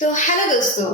तो हेलो दोस्तों,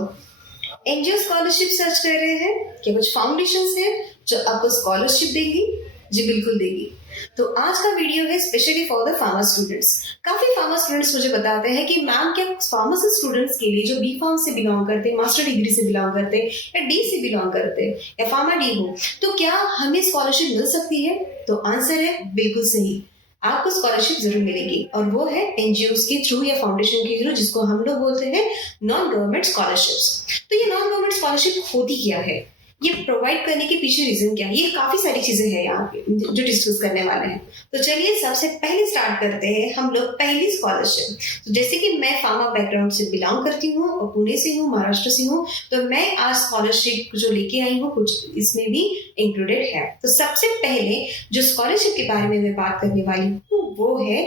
NGO scholarship search कर रहे हैं क्या? कुछ फाउंडेशंस हैं जो आपको स्कॉलरशिप देंगी? जी बिल्कुल देगी। तो आज का वीडियो है specially for the pharma students. काफी फार्मा स्टूडेंट्स मुझे बताते हैं कि मैम क्या फार्मेसी स्टूडेंट्स के लिए जो बी फार्म से बिलोंग करते हैं, मास्टर डिग्री से बिलोंग करते हैं या डी से बिलोंग करते हैं या फार्मा डी हो, तो क्या हमें स्कॉलरशिप मिल सकती है? तो आंसर है बिल्कुल सही, आपको स्कॉलरशिप जरूर मिलेगी और वो है एनजीओ के थ्रू या फाउंडेशन के थ्रू, जिसको हम लोग बोलते हैं नॉन गवर्नमेंट स्कॉलरशिप्स। तो ये नॉन गवर्नमेंट स्कॉलरशिप होती क्या है, ये प्रोवाइड करने के पीछे रीजन क्या है, ये काफी सारी चीजें हैं यहाँ पे जो डिस्कस करने वाले हैं। तो चलिए सबसे पहले स्टार्ट करते हैं हम लोग पहली स्कॉलरशिप। तो जैसे कि मैं फार्मा बैकग्राउंड से बिलोंग करती हूँ और पुणे से हूँ, महाराष्ट्र से हूँ, तो मैं आज स्कॉलरशिप जो लेके आई हूँ कुछ इसमें भी इंक्लूडेड है। तो सबसे पहले जो स्कॉलरशिप के बारे में मैं बात करने वाली हूँ वो है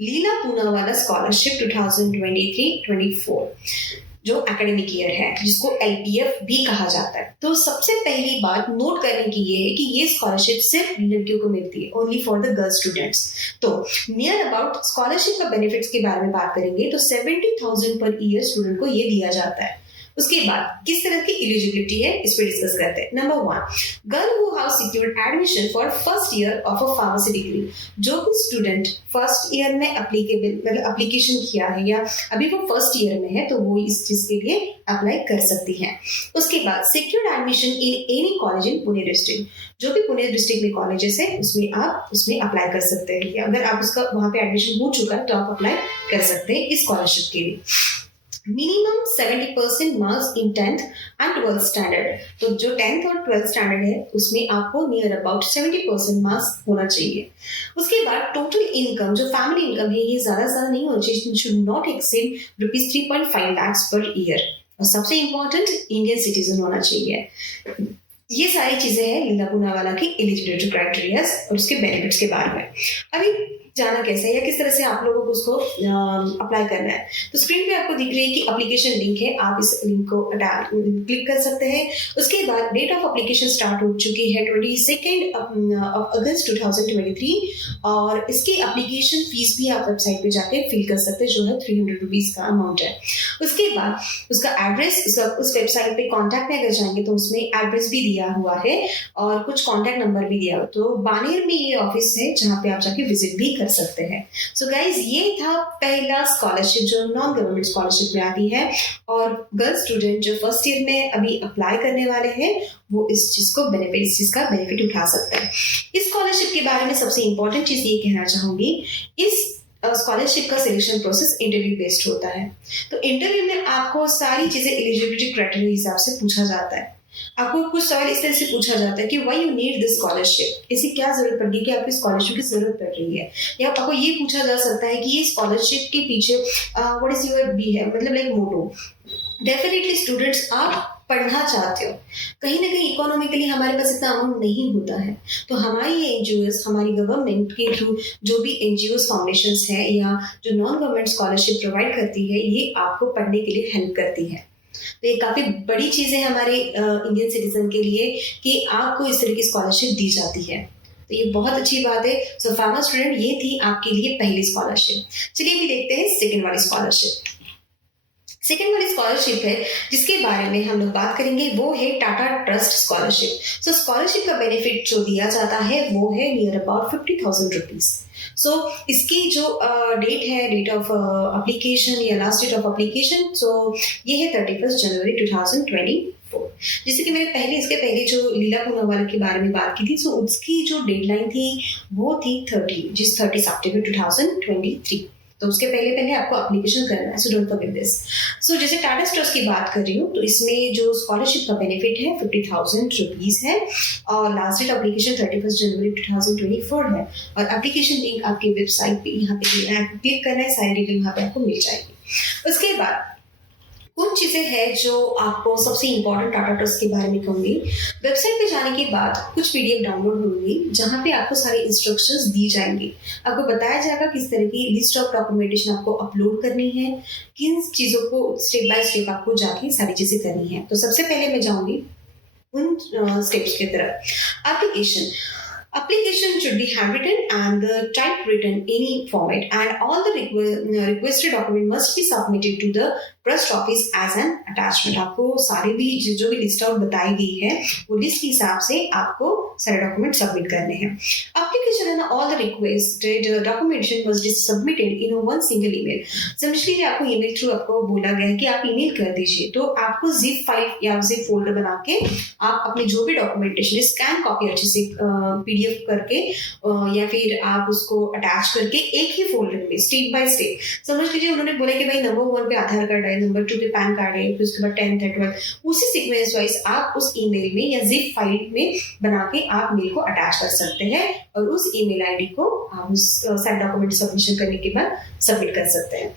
लीला पूनावाला स्कॉलरशिप 2023-24 जो एकेडमिक ईयर है, जिसको एलपीएफ भी कहा जाता है। तो सबसे पहली बात नोट करने की ये है कि ये स्कॉलरशिप सिर्फ लड़कियों को मिलती है, only for the girl students. तो नियर अबाउट स्कॉलरशिप का बेनिफिट्स के बारे में बात करेंगे तो 70,000 पर ईयर स्टूडेंट को ये दिया जाता है। उसके बाद किस तरह की एलिजिबिलिटी है इस पे डिस्कस करते हैं। Number 1, girl who have secured admission for first year of a pharmacy degree. जो भी स्टूडेंट फर्स्ट ईयर में एप्लीकेशन किया है या अभी वो फर्स्ट ईयर में है तो वो इस चीज के लिए अप्लाई कर सकती है। उसके बाद secured admission in any college in Pune district. जो भी पुणे डिस्ट्रिक्ट में कॉलेजेस है उसमें आप उसमें अप्लाई कर सकते हैं। अगर आप उसका वहां पे एडमिशन हो चुका है तो आप अप्लाई कर सकते हैं इस स्कॉलरशिप के लिए। Minimum 70% marks in 10th and 12th standard. तो जो 10th और 12th स्टैंडर्ड है उसमें आपको नियर अबाउट 70% मार्क्स होना चाहिए। उसके बाद टोटल इनकम जो फैमिली इनकम है ये ज्यादा नहीं होना चाहिए, should not exceed ₹3.5 lakh per year. और सबसे इंपॉर्टेंट इंडियन सिटीजन होना चाहिए। ये सारी चीजें हैं लीला पूनावाला की एलिजिबिलिटी क्राइटेरिया और उसके बेनिफिट्स के बारे में। अभी जाना कैसे है या किस तरह से आप लोगों को उसको अप्लाई करना है। तो स्क्रीन पे आपको दिख रही है कि एप्लीकेशन लिंक है, आप इस लिंक को क्लिक कर सकते हैं। उसके बाद डेट ऑफ एप्लीकेशन स्टार्ट हो चुकी है 22 अगस्त 2023 और इसकी एप्लीकेशन फीस भी आप वेबसाइट पे जाके फिल कर सकते हैं जो है ₹300 का अमाउंट है। उसके बाद उसका एड्रेस, उस वेबसाइट पे कॉन्टैक्ट में अगर जाएंगे तो उसमें एड्रेस भी दिया हुआ है और कुछ कॉन्टैक्ट नंबर भी दिया हुआ। तो बानेर में ये ऑफिस है जहाँ पे आप जाके विजिट भी कर सकते हैं। सो गाइज ये था पहला स्कॉलरशिप जो नॉन गवर्नमेंट स्कॉलरशिप में आती है और गर्ल स्टूडेंट जो फर्स्ट ईयर में अभी अप्लाई करने वाले हैं वो इस चीज का बेनिफिट उठा सकते हैं। इस स्कॉलरशिप के बारे में सबसे इंपॉर्टेंट चीज ये कहना चाहूंगी, इस स्कॉलरशिप का सिलेक्शन प्रोसेस इंटरव्यू बेस्ड होता है। तो इंटरव्यू में आपको सारी चीजें एलिजिबिलिटी क्राइटेरिया हिसाब से पूछा जाता है। आपको कुछ सवाल इस तरह से पूछा जाता है कि why you need this scholarship, इसे क्या जरूरत पड़ रही है कि आपकी स्कॉलरशिप की जरूरत पड़ रही है। या आपको ये पूछा जा सकता है कि ये स्कॉलरशिप के पीछे व्हाट इज योर बी है, मतलब लाइक मोटो। डेफिनेटली स्टूडेंट्स आप पढ़ना चाहते हो, कहीं ना कहीं इकोनॉमिकली हमारे पास इतना अमाउंट नहीं होता है, तो हमारी ये एनजीओस, हमारी गवर्नमेंट के थ्रू जो भी एनजीओस फाउंडेशंस है या जो नॉन गवर्नमेंट स्कॉलरशिप प्रोवाइड करती है ये आपको पढ़ने के लिए हेल्प करती है। तो ये काफी बड़ी चीज है हमारे इंडियन सिटीजन के लिए कि आपको इस तरह की स्कॉलरशिप दी जाती है। तो ये बहुत अच्छी बात है। सो फार्मा स्टूडेंट ये थी आपके लिए पहली स्कॉलरशिप। चलिए अभी देखते हैं सेकेंड वाली स्कॉलरशिप। सेकेंड वाली स्कॉलरशिप है जिसके बारे में हम लोग बात करेंगे वो है टाटा ट्रस्ट स्कॉलरशिप। सो स्कॉलरशिप का बेनिफिट जो दिया जाता है वो है नियर अबाउट ₹50,000। सो इसकी जो डेट है, डेट ऑफ एप्लीकेशन या लास्ट डेट ऑफ एप्लीकेशन, सो ये है 31 जनवरी 2024। जैसे कि मैंने इसके पहले जो लीला पूनावाला के बारे में बात की थी, सो उसकी जो डेडलाइन थी वो थी 30 सितंबर 2023। तो उसके पहले आपको एप्लीकेशन करना है, सो डोंट फॉरगेट दिस। सो जैसे टाटा ट्रस्ट की बात कर रही हूँ तो इसमें जो स्कॉलरशिप का बेनिफिट है ₹50,000 है और लास्ट डेट एप्लीकेशन 31 जनवरी 2024 है और एप्लीकेशन लिंक आपकी वेबसाइट पे यहाँ पे क्लिक करना है, सारी डिटेल यहाँ पे आपको मिल जाएगी। उसके बाद कुछ चीजें हैं जो आपको सबसे इंपॉर्टेंट टाटा ट्रस्ट के बारे में कहूंगी। वेबसाइट पे जाने के बाद कुछ पीडीएफ डाउनलोड होंगी जहां पे आपको सारी इंस्ट्रक्शंस दी जाएंगी। आपको बताया जाएगा किस तरह की लिस्ट ऑफ डॉक्यूमेंटेशन आपको अपलोड करनी है, किन चीजों को स्टेप बाय स्टेप आपको जाके सारी चीजें करनी है। तो सबसे पहले मैं जाऊंगी उन स्टेप्स की तरफ। Application Application should be handwritten and the typewritten any format, and all the requested document must be submitted to the trust office as an attachment. आपको सारी भी जो भी लिस्ट आउट बताई गई है वो लिस्ट के हिसाब से आपको सारे डॉक्यूमेंट सबमिट करने हैं। Application and all the requested documentation was submitted in one single email. समझ लीजिए आपको ईमेल थ्रू आपको बोला गया है कि आप ईमेल कर दीजिए, तो आपको जिप फाइल या जिप फोल्डर बना के आप अपने जो भी डॉक्यूमेंटेशन स्कैन कॉपी अच्छे से पीडीएफ करके या फिर आप उसको अटैच करके एक ही फोल्डर में स्टेप बाय स्टेप, समझ लीजिए उन्होंने बोला कि भाई नंबर 1 पे आधार कार्ड है, नंबर 2 पे पैन कार्ड है, फिर उसके बाद 10th है 12th, उसी सीक्वेंस वाइज आप उस ईमेल में या जिप फाइल में बना के आप मेल को अटैच कर सकते हैं और उस ईमेल आईडी को आप उस सारे डॉक्यूमेंट सबमिशन करने के बाद सबमिट कर सकते हैं।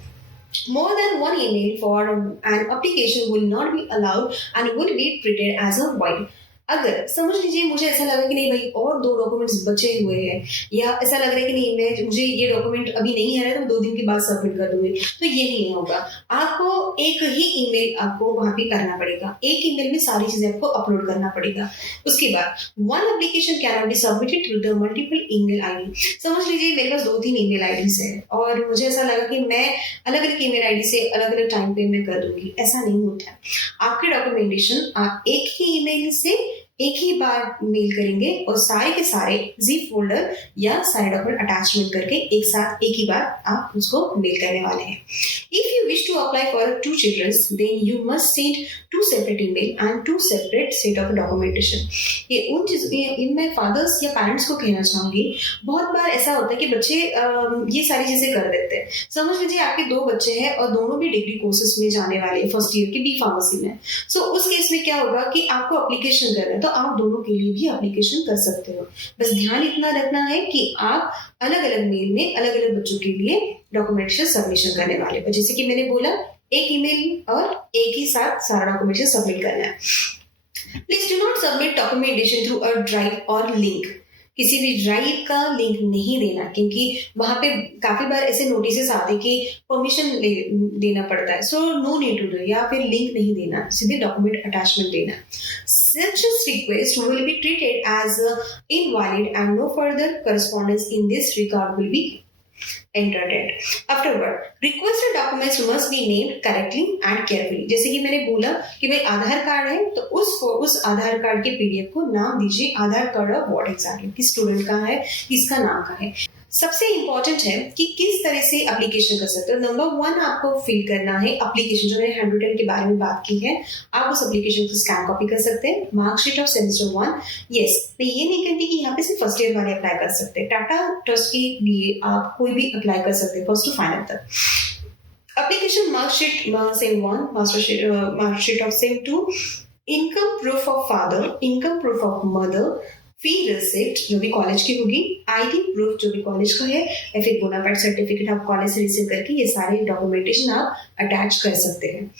More than one email for an application will not be allowed and will be treated as a void। अगर समझ लीजिए मुझे ऐसा लगा कि नहीं भाई और 2 डॉक्यूमेंट्स बचे हुए हैं, या ऐसा लग रहा है कि नहीं मुझे ये डॉक्यूमेंट अभी नहीं है तो 2 दिन के बाद सबमिट कर दूंगी, तो ये नहीं होगा। आपको एक ही ईमेल आपको वहां पे करना पड़ेगा, एक ईमेल में सारी चीजें आपको अपलोड करना पड़ेगा। उसके बाद one application can not be submitted through the multiple email ID. समझ लीजिए मेरे पास 2-3 ईमेल आईडीज है और मुझे ऐसा लगा कि मैं अलग अलग ईमेल आईडी से अलग अलग टाइम पे मैं कर दूंगी, ऐसा नहीं होता है। आपके डॉक्यूमेंटेशन आप एक ही ईमेल से एक ही बार मेल करेंगे और सारे के सारे जिप फोल्डर या सारे डॉक्यूमेंट अटैचमेंट करके एक साथ एक ही बार आप उसको मेल करने वाले हैं। If you wish to apply for 2 children's then you must send 2 separate email and 2 separate set of documentation. ये उन चीज मैं फादर्स या पेरेंट्स को कहना चाहूंगी, बहुत बार ऐसा होता है कि बच्चे ये सारी चीजें कर देते हैं। समझ लीजिए आपके 2 बच्चे हैं और दोनों भी डिग्री कोर्सेज में जाने वाले हैं, फर्स्ट ईयर के बी फार्मेसी में। सो उस केस में क्या होगा कि आपको एप्लीकेशन करना है तो आप दोनों के लिए भी एप्लीकेशन कर सकते हो। बस ध्यान इतना रखना है कि आप अलग अलग मेल में अलग अलग बच्चों के लिए डॉक्यूमेंटेशन सबमिशन करने वाले हो। जैसे कि मैंने बोला एक ईमेल और एक ही साथ सारा डॉक्यूमेंटेशन सबमिट करना है। Please do not submit documentation through a drive और लिंक। किसी भी ड्राइव का लिंक नहीं देना, क्योंकि वहां पे काफी बार ऐसे नोटिस आते कि परमिशन देना पड़ता है, so no need to do, या फिर लिंक नहीं देना, सीधे डॉक्यूमेंट अटैचमेंट देना। Such a request will be treated as invalid and no further correspondence in this regard will be entered. Afterward, requested documents must be named correctly and carefully। जैसे कि मैंने बोला कि भाई आधार कार्ड है तो उस आधार कार्ड के पीडीएफ को नाम दीजिए आधार कार्ड ऑफ व्हाट एग्जैक्टली, किस स्टूडेंट का है, किसका नाम का है। सबसे इंपॉर्टेंट है कि किस तरह से एप्लीकेशन कर सकते हो। नंबर 1 आपको फिल करना है एप्लीकेशन, जो मैंने हैंड रिटन के बारे में बात की है। आप उस एप्लीकेशन को स्कैन कॉपी कर सकते हैं। Marksheet of semester 1। यस, मैं ये नहीं कहती कि यहाँ पे सिर्फ फर्स्ट ईयर वाले अप्लाई कर सकते हैं। टाटा ट्रस्ट के लिए आप कोई भी अप्लाई कर सकते हैं फर्स्ट टू फाइनल तक। Application marksheet same 1, marksheet of same 2, income proof of father, income proof of mother, fee receipt जो भी कॉलेज की होगी, आईडी प्रूफ जो भी कॉलेज का है, या फिर बोनाफाइड सर्टिफिकेट आप कॉलेज से रिसीव करके ये सारे डॉक्यूमेंटेशन आप अटैच कर सकते हैं।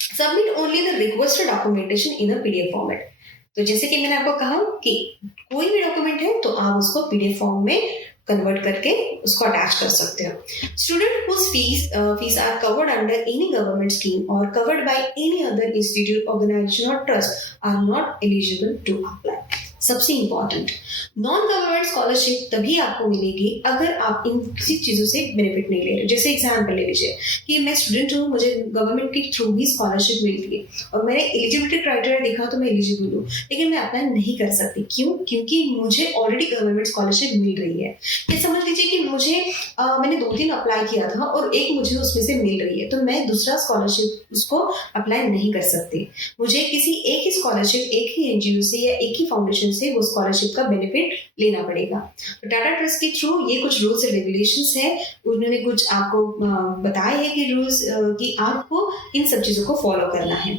Submit only the requested documentation in a PDF format. तो जैसे कि मैंने आपको कहा कि कोई भी डॉक्यूमेंट है तो आप उसको पीडीएफ फॉर्म में कन्वर्ट करके उसको अटैच कर सकते हो। Student whose fees are covered under any government scheme or covered by any other institute, organization or trust are not eligible to apply। सबसे इंपॉर्टेंट, नॉन गवर्नमेंट स्कॉलरशिप तभी आपको मिलेगी अगर आप इन किसी चीजों से बेनिफिट नहीं ले रहे। जैसे एग्जाम्पल ले लीजिए कि मैं स्टूडेंट हूँ, मुझे गवर्नमेंट के थ्रू ही स्कॉलरशिप मिलती है और मैंने एलिजिबिलिटी क्राइटेरिया देखा तो मैं एलिजिबल हूँ, लेकिन मैं अप्लाई नहीं कर सकती। क्यों? क्योंकि मुझे ऑलरेडी गवर्नमेंट स्कॉलरशिप मिल रही है। ये समझ लीजिए कि मुझे मैंने 2-3 अप्लाई किया था और एक मुझे उसमें से मिल रही है, तो मैं दूसरा स्कॉलरशिप उसको अप्लाई नहीं कर सकती। मुझे किसी एक ही स्कॉलरशिप, एक ही एनजीओ से या एक ही फाउंडेशन से वो स्कॉलरशिप का बेनिफिट लेना पड़ेगा। तो टाटा ट्रस्ट के थ्रू ये कुछ रूल्स एंड रेगुलेशंस है, उन्होंने कुछ आपको बताए हैं कि रूल्स कि आपको इन सब चीजों को फॉलो करना है।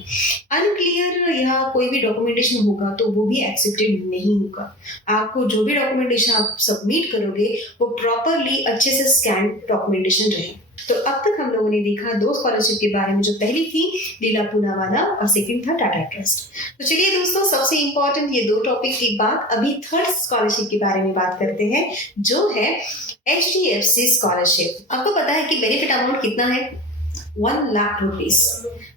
अनक्लियर या कोई भी डॉक्यूमेंटेशन होगा तो वो भी एक्सेप्टेड नहीं होगा। आपको जो भी डॉक्यूमेंटेशन आप सबमिट करोगे वो प्रॉपरली अच्छे से स्कैन डॉक्यूमेंटेशन रहे। तो अब तक हम लोगों ने देखा 2 स्कॉलरशिप के बारे में, जो पहली थी लीला पूनावाला और सेकंड था टाटा ट्रस्ट। तो चलिए दोस्तों, सबसे इंपॉर्टेंट ये 2 टॉपिक के बाद अभी थर्ड स्कॉलरशिप के बारे में बात करते हैं, जो है HDFC स्कॉलरशिप। आपको पता है कि बेनिफिट अमाउंट कितना है? 1 लाख रुपीज।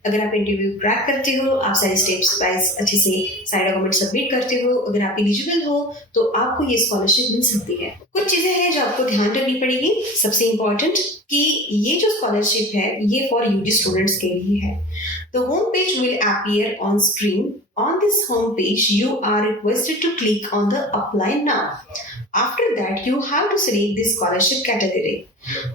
अगर आप इंटरव्यू क्रैक करते हो, आप सारे स्टेप्स वाइज अच्छे से सारे डॉक्यूमेंट सबमिट करते हो, अगर आप एलिजिबल हो तो आपको ये स्कॉलरशिप मिल सकती है। कुछ चीजें हैं जो आपको ध्यान रखनी पड़ेगी। सबसे इम्पोर्टेंट कि ये जो स्कॉलरशिप है ये फॉर यूजी स्टूडेंट्स के लिए है। The home page will appear on screen. On this home page, you are requested to click on the apply now. After that, you have to select the scholarship category.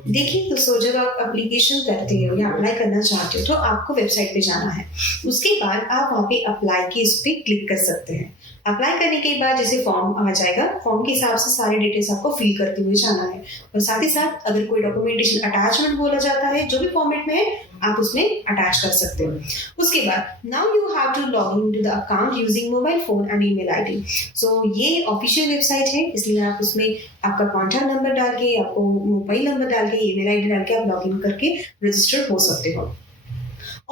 देखिए दोस्तों, जब आप application करते हो या अप्लाई करना चाहते हो तो आपको वेबसाइट पे जाना है। उसके बाद आप वहाँ पे अप्लाई की इस पे क्लिक कर सकते हैं। अप्लाई करने के बाद जैसे फॉर्म आ जाएगा, फॉर्म के हिसाब से सारे डिटेल्स आपको फिल करते हुए जाना है। और साथ ही साथ अगर कोई डॉक्यूमेंटेशन अटैचमेंट बोला जाता है, जो भी फॉर्मेट में है आप उसमें अटैच कर सकते हो। उसके बाद now you have to log in to the account using mobile phone and email ID. So ये ऑफिशियल वेबसाइट है, इसलिए आप उसमें आपका कॉन्टैक्ट नंबर डाल के, आपको मोबाइल नंबर डाल के, ईमेल आईडी डाल के आप लॉग इन करके रजिस्टर्ड हो सकते हो।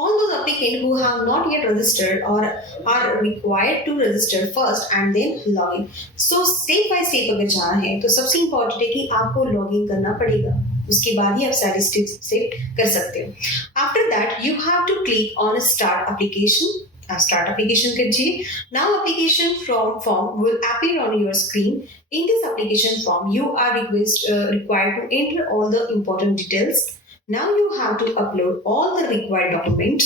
All those applicants who have not yet registered or are required to register first and then log in. So step by step अगर जाना है तो सबसे इम्पोर्टेंट है कि आपको लॉग इन करना पड़ेगा। उसके बाद ही आप सारे स्टेप कर सकते हो। After that you have to click on start application. आप स्टार्ट एप्लीकेशन कीजिए। Now application form will appear on your screen. In this application form you are required to enter all the important details. Now you have to upload all the required documents.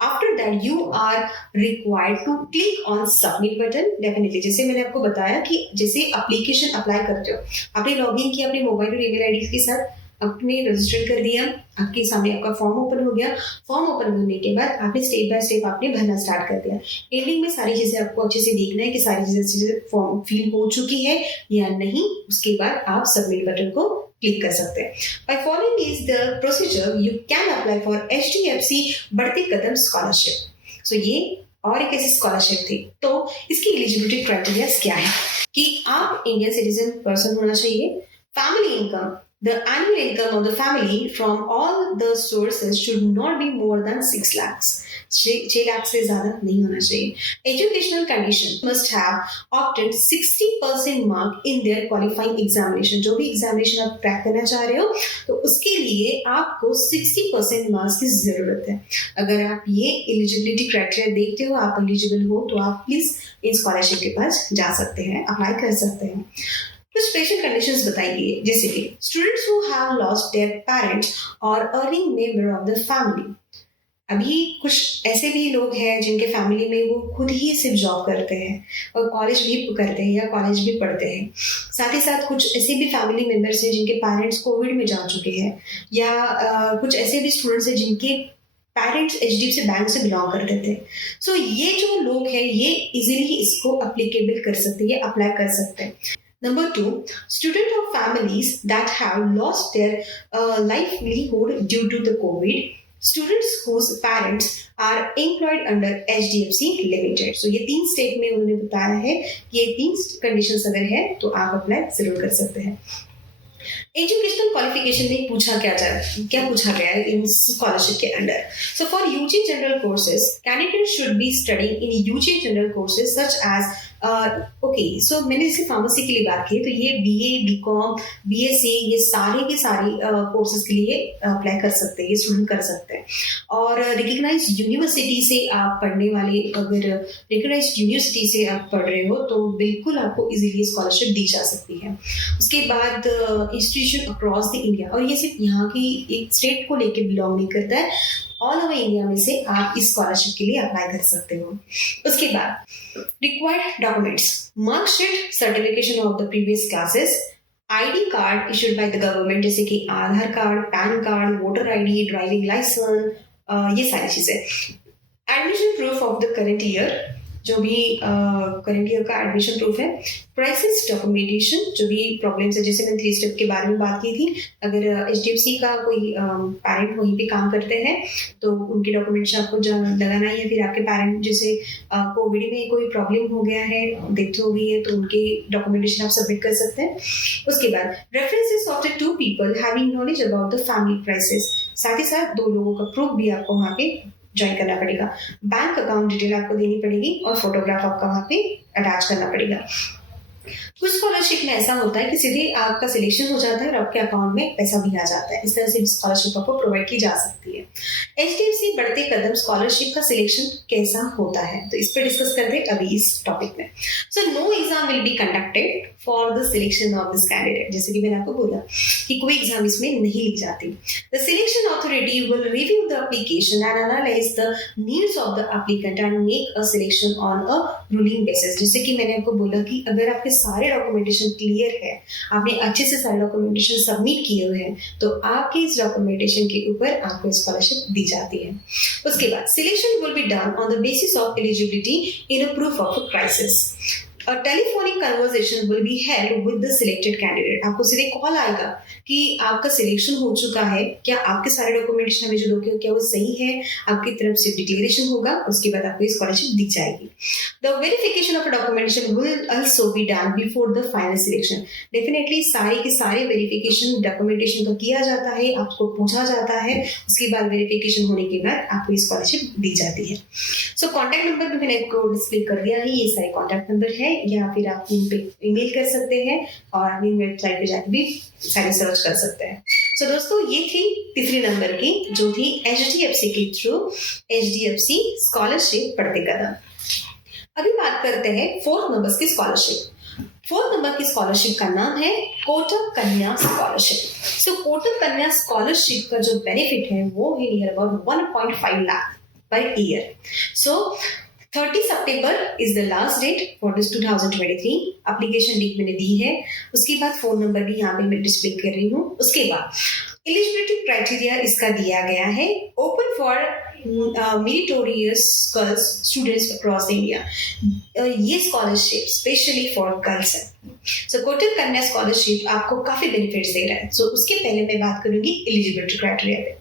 After that you are required to click on submit button. Definitely जैसे मैंने आपको बताया कि जैसे application apply करते हो, आपने login किया अपने मोबाइल और ईमेल आईडी के साथ, आपने रजिस्टर कर दिया, आपके सामने आपका फॉर्म ओपन हो गया। फॉर्म ओपन होने के बाद आपने स्टेप बाय स्टेप आपने भरना स्टार्ट कर दिया। एंडिंग में सारी चीजें आपको अच्छे से देखना है कि सारी चीजें फॉर्म फिल हो चुकी है या नहीं। उसके बाद आप सबमिट बटन को क्लिक कर सकते हैं। By following is the procedure, you can apply for HDFC बढ़ते कदम स्कॉलरशिप। सो ये और एक ऐसी स्कॉलरशिप थी। तो इसकी एलिजिबिलिटी क्राइटेरिया क्या है कि आप इंडियन सिटीजन पर्सन होना चाहिए। Family income, the annual income of the family from all the sources should not be more than 6 lakhs. 6 lakh से ज्यादा नहीं होना चाहिए। Educational condition must have obtained 60% mark in their qualifying examination. जो भी examination आप क्रैक करना चाह रहे हो तो उसके लिए आपको 60% मार्क्स की जरूरत है। अगर आप ये एलिजिबिलिटी क्राइटेरिया देखते हो, आप एलिजिबल हो, तो आप प्लीज इन स्कॉलरशिप के पास जा सकते हैं, अप्लाई कर सकते हैं। कुछ स्पेशल कंडीशंस बताएंगे, जैसे कि students who have lost their parents और earning member of the family. अभी कुछ ऐसे भी लोग हैं जिनके फैमिली में वो खुद ही सिर्फ जॉब करते हैं और कॉलेज भी करते हैं या कॉलेज भी पढ़ते हैं। साथ ही साथ कुछ ऐसे भी फैमिली मेंबर्स हैं जिनके पेरेंट्स कोविड में जा चुके हैं, या कुछ ऐसे भी स्टूडेंट्स हैं जिनके पेरेंट्स HDFC बैंक से बिलोंग करते थे। सो ये जो लोग हैं ये इजीली इसको अप्लीकेबल कर सकते हैं, अप्लाई कर सकते हैं। Number 2, student of families that have lost their livelihood due to the COVID. Students whose parents are employed under HDFC Limited. So ये 3 स्टेट में उन्होंने बताया है कि ये 3 कंडीशंस अगर है तो आप अप्लाई जरूर कर सकते हैं। एजुकेशनल क्वालिफिकेशन में क्या पूछा गया है इन स्कॉलरशिप के under. So for UG general courses candidate should be studying in UG general courses such as okay. So मैंने जैसे फार्मेसी के लिए बात की तो ये BA, BCom, BSc ये सारे के सारे कोर्सेज के लिए अप्लाई कर सकते हैं, ये स्टूडेंट कर सकते हैं। और रिकग्नाइज यूनिवर्सिटी से आप पढ़ने वाले, अगर रिकग्नाइज यूनिवर्सिटी से आप पढ़ रहे हो तो बिल्कुल आपको इजीली स्कॉलरशिप दी जा सकती है। उसके बाद इंस्टीट्यूशन अक्रॉस द इंडिया, और ये सिर्फ यहाँ की एक स्टेट को लेकर बिलोंग नहीं करता है, ऑल ओवर इंडिया में से आप इस स्कॉलरशिप के लिए अप्लाई कर सकते हो। उसके बाद required documents, marksheet, certification of the previous classes, ID card issued by the government जैसे कि Aadhaar card, PAN card, voter ID, driving licence, ये सारी चीजें। Admission proof of the current year, जो भी करंट ईयर का एडमिशन प्रूफ है। Crisis documentation, जो भी प्रॉब्लम्स है, जैसे मैंने 3 स्टेप के बारे में बात की थी। अगर HDFC का कोई पेरेंट वहीं पे काम करते हैं तो उनके डॉक्यूमेंट्स आपको लगाना है, या फिर आपके पेरेंट जैसे कोविड में कोई प्रॉब्लम हो गया है, डेथ हो गई है, तो उनके डॉक्यूमेंटेशन आप सबमिट कर सकते हैं। उसके बाद references of the 2 people having knowledge about the family crisis, साथ ही साथ 2 लोगों का प्रूफ भी आपको वहाँ पे ज्वाइन करना पड़ेगा। बैंक अकाउंट डिटेल आपको देनी पड़ेगी और फोटोग्राफ आपका वहाँ पे अटैच करना पड़ेगा। कुछ स्कॉलरशिप में ऐसा होता है कि सीधे आपका सिलेक्शन हो जाता है और आपके अकाउंट में पैसा भी आ जाता है। इस तरह से स्कॉलरशिप आपको प्रोवाइड की जा सकती है। एचडीएफसी बढ़ते कदम स्कॉलरशिप का सिलेक्शन कैसा होता है, तो इस पर डिस्कस करते हैं अभी इस टॉपिक में। So no exam will be conducted for the selection of this candidate. जैसे कि मैंने आपको बोला कि कोई एग्जाम इसमें नहीं ली जाती। The selection authority will review the application and analyse the needs of the applicant and make a selection on a ruling basis. जैसे कि मैंने आपको बोला कि अगर आपके सारे डॉक्यूमेंटेशन क्लियर है, आपने अच्छे से सारे डॉक्यूमेंटेशन सबमिट किए हुए हैं, तो आपके इस डॉक्यूमेंटेशन के ऊपर आपको स्कॉलरशिप दी जाती है। उसके बाद selection will be done on the basis of eligibility in a proof of a crisis. A telephonic conversation will be held with the selected candidate। आपको सीधे कॉल आएगा कि आपका सिलेक्शन हो चुका है, क्या आपके सारे डॉक्यूमेंटेशन में जो डॉक्यूमेंट क्या वो सही है, आपकी तरफ से डिक्लेरेशन होगा, उसके बाद आपको स्कॉलरशिप दी जाएगी। The verification of a documentation will also be done before the final selection। Definitely सारे के सारे वेरिफिकेशन डॉक्यूमेंटेशन का किया जाता है, आपको पूछा जाता है, उसके बाद वेरिफिकेशन होने के बाद आपको स्कॉलरशिप दी जाती है। सो कॉन्टैक्ट नंबर भी मैंने आपको डिस्प्ले कर दिया है, ये सारे कॉन्टैक्ट नंबर है, या फिर आप इन पे ईमेल कर सकते हैं और आप इन वेबसाइट पे जाकर भी सारे सर्च कर सकते हैं। सो दोस्तों, ये थी तीसरे नंबर की, जो थी एचडीएफसी के थ्रू एचडीएफसी स्कॉलरशिप बढ़ते कदम। अभी बात करते हैं फोर्थ नंबर की स्कॉलरशिप। फोर्थ नंबर की स्कॉलरशिप का नाम है कोटक कन्या स्कॉलरशिप। सो कोटक कन्या स्कॉलरशिप का जो बेनिफिट है वो है near about 1.5 lakh per year. So 30 September is the last date for this 2023। Application link मैंने दी है, उसके बाद फोन नंबर भी यहाँ पे मैं डिस्प्ले कर रही हूँ। उसके बाद एलिजिबिलिटी क्राइटेरिया इसका दिया गया है, open for meritorious girls students across India। ये स्कॉलरशिप स्पेशली फॉर गर्ल्स है। सो कोटक कन्या स्कॉलरशिप आपको काफी बेनिफिट्स दे रहा है। सो उसके पहले मैं बात करूंगी एलिजिबिलिटी क्राइटेरिया पे।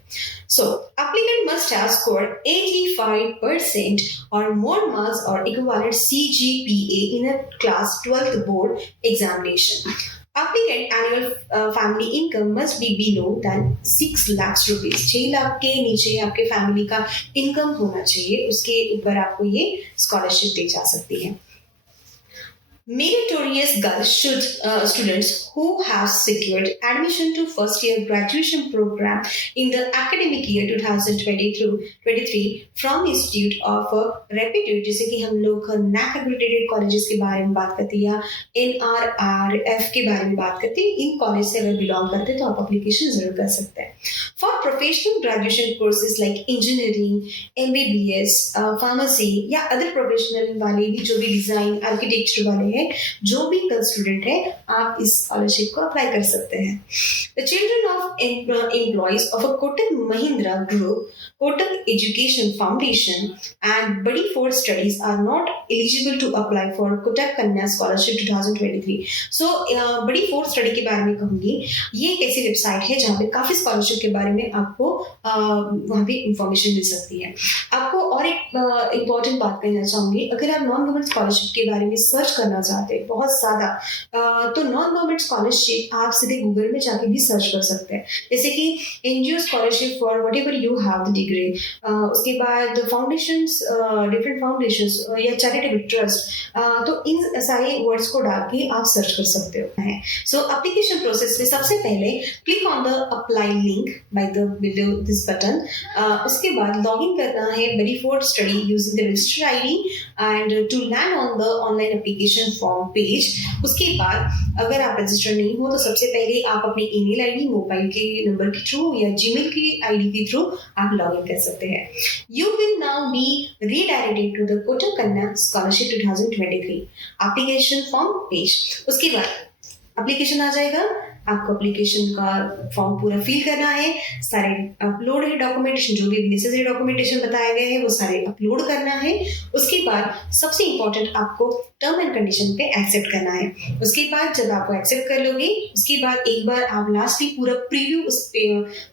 So, applicant must have scored 85% or more marks or equivalent CGPA in a class 12th board examination। Applicant annual family income must be below than 6 lakhs rupees। 6 lakh के नीचे आपके फैमिली का इनकम होना चाहिए, उसके ऊपर आपको ये स्कॉलरशिप दी जा सकती है। Meritorious girls students who have secured admission to first year graduation program in the academic year 2022-23 from institute of reputed, जैसे कि हम लोग NAC accredited colleges के बारे में बात करते हैं या NRRF के बारे में बात करते हैं, इन कॉलेज से अगर बिलोंग करते हैं तो आप एप्लीकेशन जरूर कर सकते हैं। For professional graduation courses like engineering, MBBS, pharmacy या other professional वाले भी, जो भी डिजाइन आर्किटेक्चर वाले हैं, जो भी गर्ल स्टूडेंट है, आप इस स्कॉलरशिप को अप्लाई कर सकते हैं। The children of employees of a Kotak Mahindra group, Kotak education foundation and Buddy for studies are not eligible to apply for Kotak Kanya scholarship 2023। सो बड़ी फोर स्टडी के बारे में कहूंगी, ये एक ऐसी वेबसाइट है जहाँ पे काफी स्कॉलरशिप के बारे में आपको वहाँ पे इंफॉर्मेशन मिल सकती है। आपको और एक इम्पॉर्टेंट बात कहना चाहूंगी, अगर आप नॉन गवर्नमेंट स्कॉलरशिप के बारे में सर्च करना चाहते हैं बहुत ज्यादा, तो नॉन गवर्नमेंट स्कॉलरशिप आप सीधे गूगल में जाके भी सर्च कर सकते हैं, जैसे कि NGO scholarship for what ever you have the degree, उसके बाद फाउंडेशंस, डिफरेंट फाउंडेशंस या चैरिटेबल ट्रस्ट, तो इन सारे वर्ड्स को डाल के आप सर्च कर सकते हो। सो एप्लीकेशन प्रोसेस में सबसे पहले click on the apply link by the below this button. उसके बाद लॉग इन करना है verified study using the register ID and to land on the online application form page. उसके बाद अगर आप रजिस्टर नहीं हो तो सबसे पहले आप अपनी ईमेल आईडी मोबाइल के नंबर के थ्रू या जीमेल की आईडी के थ्रू आप लॉग इन कर सकते हैं। You will now be redirected to the Kotak Kanya scholarship 2023 application form page. उसके बाद एप्लीकेशन आ जाएगा, आपको एप्लीकेशन का फॉर्म पूरा फिल करना है, सारे अपलोड है डॉक्यूमेंटेशन, जो भी नेसेसरी डॉक्यूमेंटेशन बताए गए हैं वो सारे अपलोड करना है। उसके बाद सबसे इंपॉर्टेंट आपको टर्म एंड कंडीशन पे एक्सेप्ट करना है। उसके बाद जब आप एक्सेप्ट कर लोगे, उसके बाद एक बार आप लास्टली पूरा प्रीव्यू उस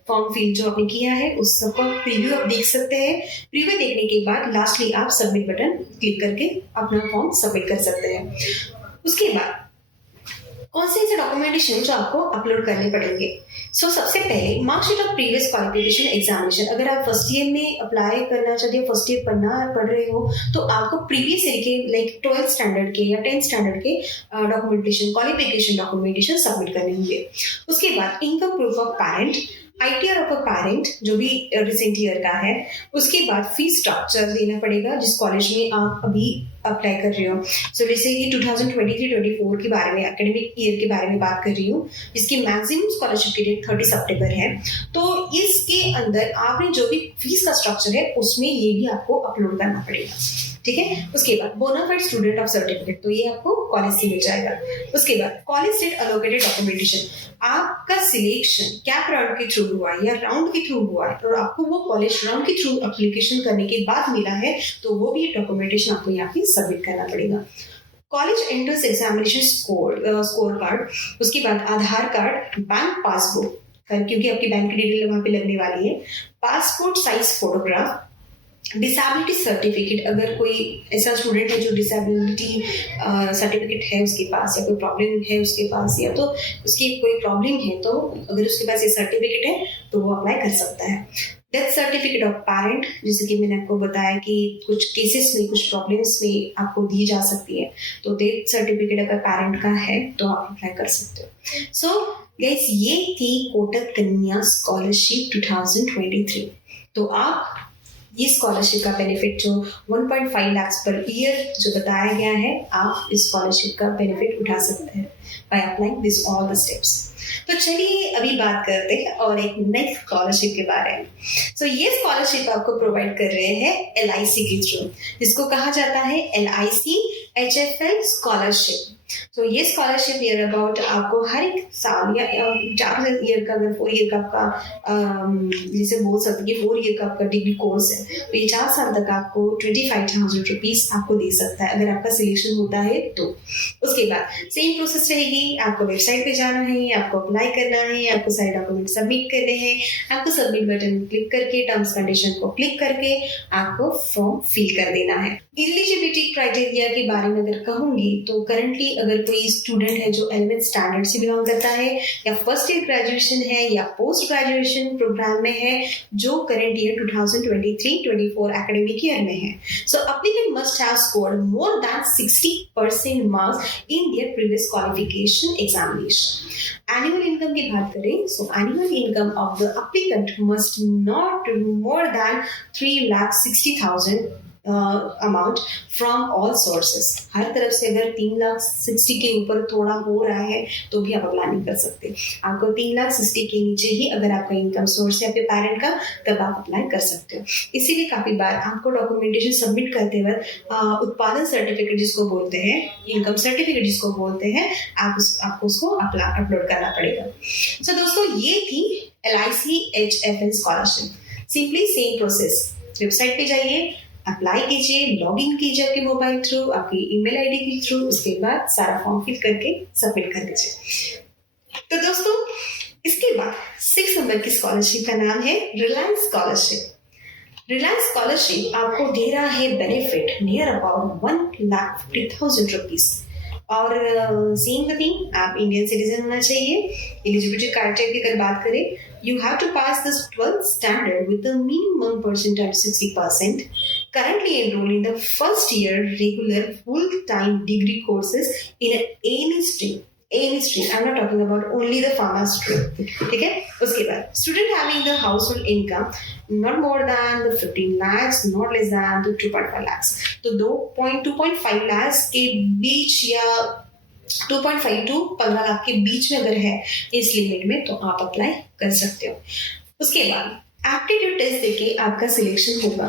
फॉर्म फिल जो आपने किया है उस सबका प्रीव्यू आप देख सकते हैं। प्रीव्यू देखने के बाद लास्टली आप सबमिट बटन क्लिक करके अपना फॉर्म सबमिट कर सकते हैं। उसके बाद कौन से ऐसे डॉक्यूमेंटेशन जो आपको अपलोड करने पड़ेंगे? सबसे पहले marksheet of previous qualification examination. अगर आप फर्स्ट ईयर में अप्लाई करना चाहते हो, फर्स्ट ईयर पढ़ रहे हो, तो आपको प्रीवियस ईयर के लाइक 12th स्टैंडर्ड के या 10th स्टैंडर्ड के डॉक्यूमेंटेशन, क्वालिफिकेशन डॉक्यूमेंटेशन सबमिट करने होंगे। उसके बाद income proof of parent, ITR of a parent जो भी रिसेंट ईयर का है। उसके बाद फीस स्ट्रक्चर देना पड़ेगा जिस कॉलेज में आप अभी अप्लाई कर रहे हो। जैसे कि 2023-24 के बारे में, एकेडमिक ईयर के बारे में बात कर रही हूँ, जिसकी मैक्सिमम स्कॉलरशिप पीरियड 30 सितंबर है। तो इसके अंदर आपने जो भी फीस का स्ट्रक्चर है उसमें ये भी आपको अपलोड करना पड़ेगा, ठीक है। उसके बाद बोनाफाइड स्टूडेंट ऑफ सर्टिफिकेट, तो ये आपको कॉलेज से मिल जाएगा। उसके बाद कॉलेज स्टेट एलोकेटेड डॉक्यूमेंटेशन, आपका सिलेक्शन कैप राउंड के थ्रू हुआ है या राउंड के थ्रू हुआ है और आपको वो कॉलेज राउंड के थ्रू एप्लीकेशन करने के बाद मिला है, तो वो भी डॉक्यूमेंटेशन आपको यहाँ पे सबमिट करना पड़ेगा। College entrance examination score card, उसके बाद आधार कार्ड, बैंक पासबुक, क्योंकि आपकी बैंक की डिटेल वहां पे लगने वाली है, passport size photograph, disability certificate, अगर कोई ऐसा स्टूडेंट है जो डिसेबिलिटी सर्टिफिकेट है उसके पास, या कोई प्रॉब्लम है उसके पास, या तो उसकी कोई प्रॉब्लम है, तो अगर उसके पास ये सर्टिफिकेट है तो वो अप्लाई कर सकता है। डेथ सर्टिफिकेट ऑफ पेरेंट, जैसे कि मैंने आपको बताया कि कुछ केसेस में, कुछ प्रॉब्लम्स में आपको दी जा सकती है, तो डेथ सर्टिफिकेट अगर पेरेंट का है तो आप अप्लाई कर सकते हो। सो गाइस, ये थी कोटक कन्या स्कॉलरशिप 2023। तो आप ये स्कॉलरशिप का बेनिफिट जो 1.5 लाख पर ईयर जो बताया गया है, आप इस स्कॉलरशिप का बेनिफिट उठा सकते हैं by applying this all the steps. तो चलिए अभी बात करते हैं और एक नई स्कॉलरशिप के बारे में। ये स्कॉलरशिप आपको प्रोवाइड कर रहे हैं LIC के थ्रू, जिसको कहा जाता है LIC HFL स्कॉलरशिप। ये स्कॉलरशिप ईयर अबाउट आपको हर एक साल या 4 ईयर का, अगर 4 ईयर का आपका जैसे बोल सकते कि 4 ईयर का आपका डिग्री कोर्स है, तो ये 4 साल तक आपको 25,000 रुपीज आपको दे सकता है अगर आपका सिलेक्शन होता है तो। उसके बाद सेम प्रोसेस रहेगी, आपको वेबसाइट पे जाना है, आपको अप्लाई करना है, आपको सारे डॉक्यूमेंट सबमिट करने हैं, आपको सबमिट बटन क्लिक करके टर्म्स कंडीशन को क्लिक करके आपको फॉर्म फिल कर देना है। एलिजिबिलिटी क्राइटेरिया के बारे में अगर कहूंगी तो करंटली अगर कोई स्टूडेंट है जो 11th स्टैंडर्ड से बिलोंग करता है, या फर्स्ट ईयर ग्रेजुएशन है, या पोस्ट ग्रेजुएशन प्रोग्राम में है, जो करंट ईयर 2023-24 एकेडमिक ईयर में है, so applicant must have scored more than 60% marks in their previous qualification examination. Annual income की बात करें, so annual income of the applicant must not more than 3,60,000 amount from all sources. हर तरफ से अगर 3,60,000 के ऊपर थोड़ा हो रहा है तो भी आप अप्लाई नहीं कर सकते। आपको 3,60,000 के नीचे ही अगर आपका इनकम सोर्स है आपके पेरेंट का, तब आप अप्लाई कर सकते हो। इसीलिए काफी बार आपको डॉक्यूमेंटेशन सबमिट करते वक्त उत्पादन सर्टिफिकेट जिसको बोलते हैं, इनकम सर्टिफिकेट जिसको बोलते हैं, आपको उसको अपलोड करना पड़ेगा। दोस्तों, ये थी LIC HFL scholarship. Simply same process, website पे जाइए, अप्लाई कीजिए, लॉग इन कीजिए आपके मोबाइल थ्रू, आपकी ईमेल आईडी के थ्रू, उसके बाद सारा फॉर्म फिल करके सबमिट कर दीजिए। तो दोस्तों, इसके बाद 6 नंबर की स्कॉलरशिप का नाम है रिलायंस स्कॉलरशिप। रिलायंस स्कॉलरशिप आपको दे रहा है बेनिफिट नियर अबाउट 1,50,000 रुपीज। और सेम द थिंग, आप इंडियन सिटीजन होना चाहिए। एलिजिबिलिटी क्राइटेरिया की अगर बात करें, you have to pass this 12th standard with a minimum percentile 60%, currently enrolled in the first year regular full-time degree courses in any stream. I'm not talking about only the pharma stream. ठीक है? उसके बाद student having the household income not more than the 15 lakhs, not less than the 2.5 lakhs. तो 2.5 lakhs के बीच या 2.5 to 15 lakh के बीच में अगर है इस लिमिट में, तो आप अप्लाई कर सकते हो। उसके बाद एप्टीट्यूड टेस्ट देके आपका सिलेक्शन होगा।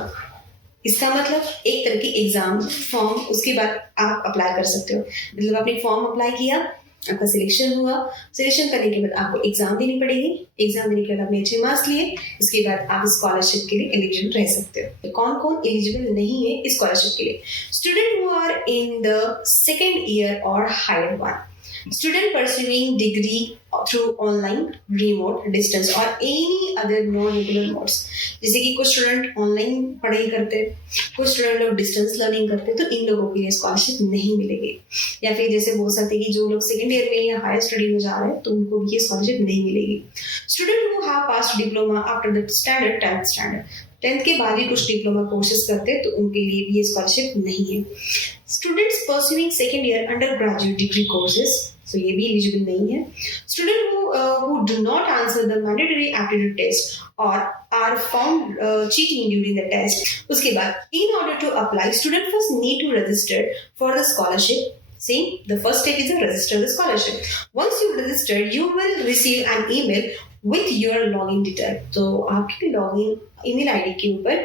इसका मतलब एक तरह की एग्जाम फॉर्म, उसके बाद आप अप्लाई कर सकते हो। मतलब आपने फॉर्म अप्लाई किया, आपका सिलेक्शन हुआ, सिलेक्शन करने के बाद आपको एग्जाम देनी पड़ेगी। एग्जाम देने के बाद आपने अच्छे मार्क्स लिए, उसके बाद आप स्कॉलरशिप के लिए एलिजिबल रह सकते हो। तो कौन कौन एलिजिबल नहीं है इस स्कॉलरशिप के लिए? Student who are in the second year और higher one, Student pursuing degree through online, remote, distance or any other non-regular modes. जैसे कि कुछ स्टूडेंट ऑनलाइन पढ़ाई करते हैं, कुछ स्टूडेंट लोग डिस्टेंस लर्निंग करते हैं, तो इन लोगों के लिए स्कॉलरशिप नहीं मिलेगी। या फिर जैसे बोल सकते हैं कि जो लोग सेकेंड ईयर में या हायर स्टडी में जा रहे हैं तो उनको भी ये स्कॉलरशिप नहीं मिलेगी। Student who have passed diploma after the standard 10th standard, 10th के बाद ही कुछ डिप्लोमा कोर्सेज करते हैं तो उनके लिए भी ये स्कॉलरशिप नहीं है। Students pursuing second year undergraduate degree courses, so ये भी एलिजिबल नहीं है। Student who do not answer the mandatory aptitude test or are found cheating during the test, उसके बाद in order to apply student first need to register for the scholarship. See, the first step is to register the scholarship. Once you register, you will receive an email with your login detail. तो आपकी login email ID के ऊपर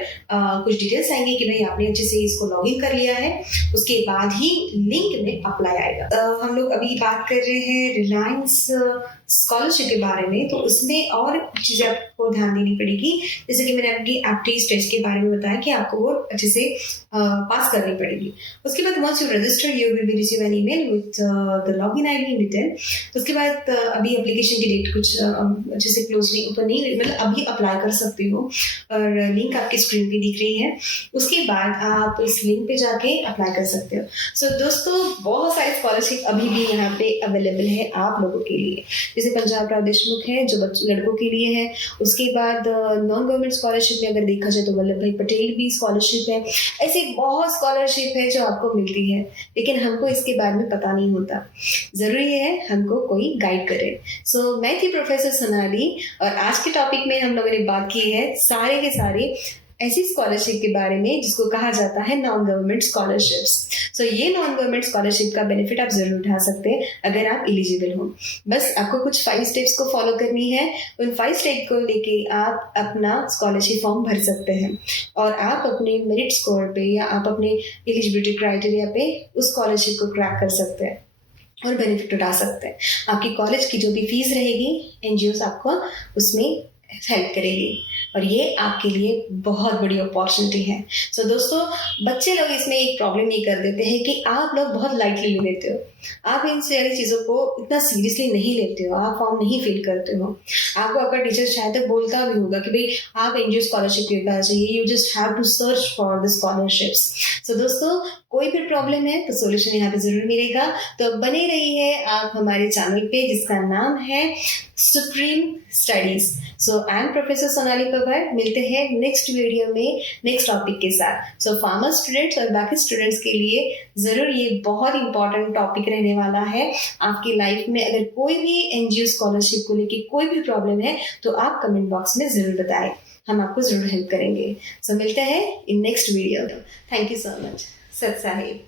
कुछ details आएंगे कि भाई आपने अच्छे से इसको लॉगिन कर लिया है, उसके बाद ही लिंक में अप्लाई आएगा। हम लोग अभी बात कर रहे हैं रिलायंस स्कॉलरशिप के बारे में, तो उसमें और चीज़ें आपको ध्यान देनी पड़ेगी। जैसे कि मैंने आपकी एप्टीज टेस्ट के बारे में बताया कि आपको वो अच्छे से पास करनी पड़ेगी। उसके बाद once you register you will be receive an email with the login ID in detail. उसके बाद अभी एप्लीकेशन की डेट कुछ अच्छे से क्लोजली ऊपर नहीं, मतलब अभी अप्लाई कर सकती हो और लिंक आपकी स्क्रीन पे दिख रही है। उसके बाद आप इस लिंक पे जाके अप्लाई कर सकते हो। सो दोस्तों, बहुत सारी स्कॉलरशिप अभी भी यहाँ पे अवेलेबल है आप लोगों के लिए। जैसे पंजाब राव देशमुख है जो लड़कों के लिए है। उसके बाद नॉन गवर्नमेंट स्कॉलरशिप में अगर देखा जाए तो वल्लभ भाई पटेल भी स्कॉलरशिप है। ऐसी बहुत स्कॉलरशिप है जो आपको मिलती है, लेकिन हमको इसके बारे में पता नहीं होता। जरूरी है हमको कोई गाइड करे। सो मैं थी प्रोफेसर सोनाली और आज के टॉपिक में हम लोगों ने बात की है सारे के सारे ऐसी स्कॉलरशिप के बारे में जिसको कहा जाता है नॉन गवर्नमेंट स्कॉलरशिप्स। सो ये नॉन गवर्नमेंट स्कॉलरशिप का बेनिफिट आप जरूर उठा सकते हैं अगर आप एलिजिबल हो। बस आपको कुछ 5 स्टेप्स को फॉलो करनी है। उन 5 स्टेप को लेके आप अपना स्कॉलरशिप फॉर्म भर सकते हैं और आप अपने मेरिट स्कोर पे या आप अपने एलिजिबिलिटी क्राइटेरिया पे उस स्कॉलरशिप को क्रैक कर सकते हैं और बेनिफिट उठा सकते हैं। आपकी कॉलेज की जो भी फीस रहेगी एनजीओ आपको उसमें हेल्प करेगी और ये आपके लिए बहुत बड़ी अपॉर्चुनिटी है। सो दोस्तों, बच्चे लोग इसमें एक प्रॉब्लम ये कर देते हैं कि आप लोग बहुत लाइटली ले लेते हो। आप इन सारी चीज़ों को इतना सीरियसली नहीं लेते हो, आप फॉर्म नहीं फिल करते हो। आपको आपका टीचर शायद तक बोलता भी होगा कि भाई आप एनजीओ स्कॉलरशिप के पास चाहिए, you just have to search for the scholarships. So दोस्तों, कोई भी प्रॉब्लम है तो सोल्यूशन यहाँ पे जरूर मिलेगा। तो बने रहिए आप हमारे चैनल पे जिसका नाम है supreme studies. So I am professor Sonali Pawar. मिलते हैं नेक्स्ट वीडियो में नेक्स्ट टॉपिक के साथ। सो फार्मर स्टूडेंट्स और बाकी स्टूडेंट्स के लिए जरूर ये बहुत इंपॉर्टेंट टॉपिक रहने वाला है आपकी लाइफ में। अगर कोई भी एनजीओ स्कॉलरशिप को लेके कोई भी प्रॉब्लम है तो आप कमेंट बॉक्स में जरूर बताएं, हम आपको जरूर हेल्प करेंगे। सो मिलते हैं in next video. Thank you so much. सत साहिब।